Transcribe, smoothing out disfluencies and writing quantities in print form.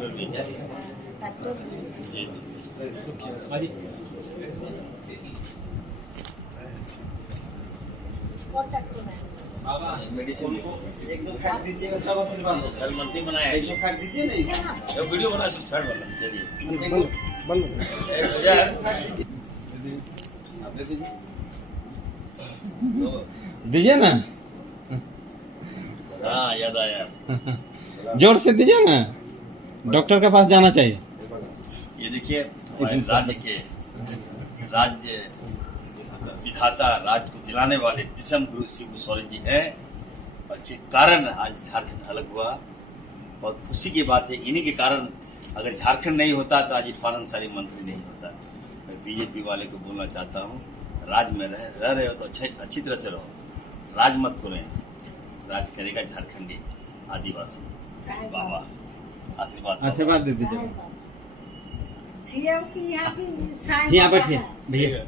Tractor भी है tractor जी। और ट्रैक्टर है मेडिसिन को एक दो फैट दीजिए, सब आशीर्वाद लो। कल मंत्री बनाया एक दो फैट दीजिए नहीं, ये वीडियो बना सब फैट वाला चलिए बन 1000 फैट दीजिए, आप दे दीजिए दीजिए ना, हाँ याद आया। जोर से दीजिए ना, डॉक्टर के पास जाना चाहिए। ये देखिए हमारे राज्य विधाता राज्य को दिलाने वाले दिसम गुरु शिबू सोरेन जी हैं और के कारण आज झारखंड अलग हुआ। बहुत खुशी की बात है, इन्हीं के कारण अगर झारखंड नहीं होता तो आज इरफान अंसारी मंत्री नहीं होता। मैं बीजेपी वाले को बोलना चाहता हूँ, राज में रह रहे हो तो अच्छी तरह से रहो, राज मत करें, राज करेगा झारखंडी आदिवासी बाबा। आशीर्वाद दे दीजिए। सीएम की यहाँ की यहाँ बैठिए भैया।